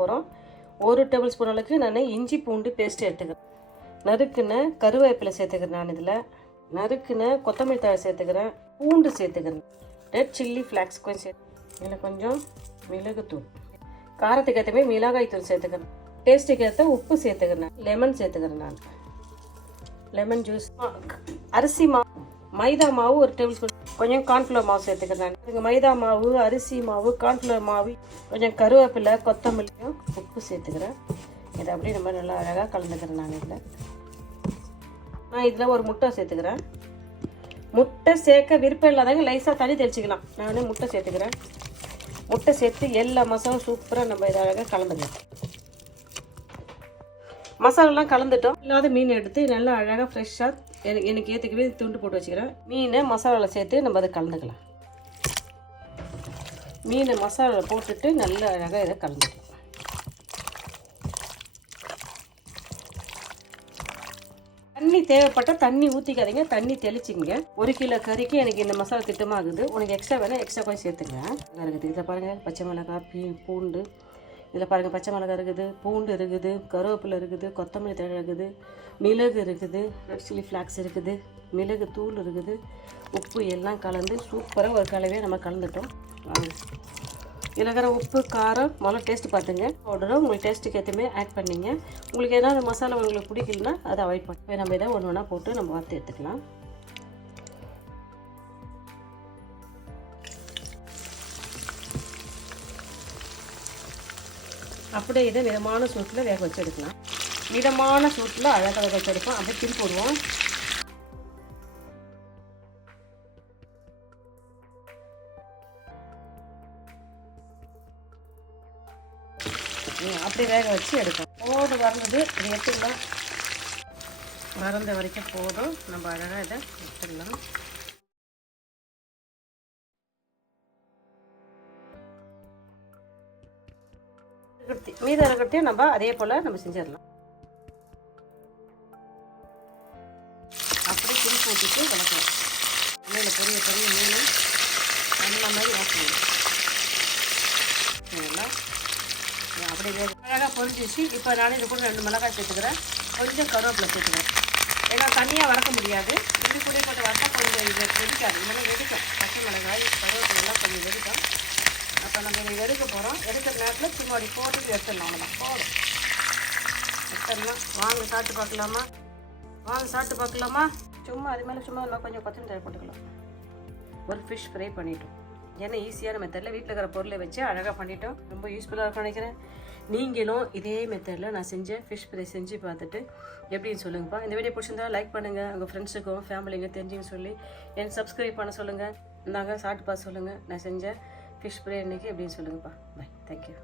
போகிறோம். 1 table spoon அளவுக்கு நான் இஞ்சி பூண்டு பேஸ்ட்டு எடுத்துக்கிறேன். நறுக்குன கருவேப்பிலை சேர்த்துக்கிறேன். நான் இதில் நறுக்குன கொத்தமல்லி தழை சேர்த்துக்கிறேன். பூண்டு சேர்த்துக்கிறேன். ரெட் சில்லி ஃப்ளாக்ஸ் கொஞ்சம் இதில் கொஞ்சம் மிளகுத்தூள், காரத்துக்கு ஏற்ற மாதிரி மிளகாய் தூள் சேர்த்துக்கிறேன். டேஸ்ட்டுக்கு ஏற்ற உப்பு சேர்த்துக்கிறேன். லெமன் சேர்த்துக்கிறேன். நான் லெமன் ஜூஸ், அரிசி மாவு, மைதா மாவு 1 டேபிள் ஸ்பூன், கொஞ்சம் கார்ன்ஃப்ளவர் மாவு சேர்த்துக்கிறேன். இதுக்கு மைதா மாவு, அரிசி மாவு, கார்ன்ஃப்ளவர் மாவு, கொஞ்சம் கருவேப்பிலை, கொத்தமல்லியும் உப்பு சேர்த்துக்கிறேன். இதை அப்படியே நம்ம நல்லா அழகாக கலந்துக்கிறேன். நான் இதில் ஒரு முட்டை சேர்த்துக்கிறேன். முட்டை சேர்க்க விருப்பம் இல்லாதவங்க லைஸாக தண்ணி தெளிச்சிக்கலாம். நான் முட்டை சேர்த்துக்கிறேன். முட்டை சேர்த்து எல்லா மசாலும் சூப்பராக நம்ம இதை அழகாக கலந்துக்கலாம். மசாலாலாம் கலந்துட்டோம். இல்லாத மீன் எடுத்து நல்லா அழகாக ஃப்ரெஷ்ஷாக எனக்கு ஏற்றுக்கவே துண்டு போட்டு வச்சுக்கிறேன். மீனை மசாலாவில் சேர்த்து நம்ம அதை கலந்துக்கலாம். மீனை மசாலாவில் போட்டுட்டு நல்லா அழகாக இதை கலந்துக்கலாம். தண்ணி தேவைப்பட்டால் தண்ணி ஊற்றிக்காதீங்க, தண்ணி தெளிச்சிங்க. 1 கிலோ கறிக்கு எனக்கு இந்த மசாலா திட்டமாகுது. உனக்கு எக்ஸ்ட்ரா வேணால் எக்ஸ்ட்ரா கொஞ்சம் சேர்த்துங்க. இருக்குது இதில் பாருங்கள், பச்சை மிளகாய், பூண்டு, இதில் பாருங்கள் பச்சை மிளகாய் இருக்குது, பூண்டு இருக்குது, கருவேப்பிலை இருக்குது, கொத்தமல்லி தழை இருக்குது, மிளகு இருக்குது, ரெட் சில்லி ஃப்ளாக்ஸ் இருக்குது, மிளகு தூள் இருக்குது, உப்பு எல்லாம் கலந்து சூப்பராக ஒரு கலவையை நம்ம கலந்துட்டோம். இதில் இருக்கிற உப்பு, காரம் முதல்ல டேஸ்ட்டு பார்த்துங்க. பவுடரும் உங்களுக்கு டேஸ்ட்டுக்கு ஏற்றமே ஆட் பண்ணிங்க. உங்களுக்கு ஏதாவது மசாலா உங்களுக்கு பிடிக்கலன்னா அதை அவாய்ட் பண்ணி நம்ம இதை ஒன்று ஒன்றா போட்டு நம்ம வறுத்து எடுத்துக்கலாம். அப்படியே இதை மிதமான சூட்டில் வேக வச்சு எடுக்கலாம். மிதமான சூட்டில் அழகாக வேக வச்சு எடுப்போம். அப்படியே திருப்பி போடுவோம். அப்படியே வேக வச்சு எடுப்போம். போடு வறந்தது இதை எடுத்துக்கலாம். வறந்த வரைக்கும் போதும். நம்ம அழகாக இதை எடுத்துக்கலாம். மீதம் இருக்கிறதையும் நம்ம அதே போல் நம்ம செஞ்சிடலாம். அப்படியே திருப்பி ஊற்றிட்டு வளர்க்கலாம். மீன் பெரிய பெரிய மீன் அந்த மாதிரி வாசணும். அப்படியே அழகாக பொரிச்சிச்சு. இப்போ நான் இது கூட 2 மிளகாய் சேர்த்துக்கிறேன். கொஞ்சம் கருவேப்பிலை சேர்த்துக்கிறேன். ஏன்னா தனியாக வளர்க்க முடியாது. இப்படி கூட போட்டு வளர்த்தா கொஞ்சம் இது வெடிக்காது. இதெல்லாம் வெடிக்கும். பச்சை மிளகாய், கருவேப்பிலாம் கொஞ்சம் வெடிக்கும். அப்போ நம்ம இதை எடுக்க போகிறோம். எடுக்கிற நேரத்தில் சும்மா அப்படி போட்டுட்டு எடுத்துடலாம். அவ்வளோதான், போதும், எடுத்துடலாம். வாங்க சாப்பிட்டு பார்க்கலாமா. சும்மா அது மேலே சும்மா நம்ம கொஞ்சம் கொத்தமல்லி தழை போட்டுக்கலாம். ஒரு ஃபிஷ் ஃப்ரை பண்ணிட்டோம். ஏன்னா ஈஸியான மெத்தடில் வீட்டில் இருக்கிற பொருளை வச்சு அழகாக பண்ணிட்டோம். ரொம்ப யூஸ்ஃபுல்லாக இருக்கும்னு நினைக்கிறேன். நீங்களும் இதே மெத்தடில் நான் செஞ்ச ஃபிஷ் ஃப்ரை செஞ்சு பார்த்துட்டு எப்படின்னு சொல்லுங்கப்பா. இந்த வீடியோ பிடிச்சிருந்தா லைக் பண்ணுங்கள். உங்கள் ஃப்ரெண்ட்ஸுக்கும் ஃபேமிலிங்க தெரிஞ்சுன்னு சொல்லி எனக்கு சப்ஸ்கிரைப் பண்ண சொல்லுங்கள். நாங்கள் சாப்பிட்டு பார்த்து சொல்லுங்கள். நான் செஞ்ச ஃபிஷ் ஃப்ரை இன்றைக்கி எப்படின்னு சொல்லுங்கப்பா. Bye, thank you.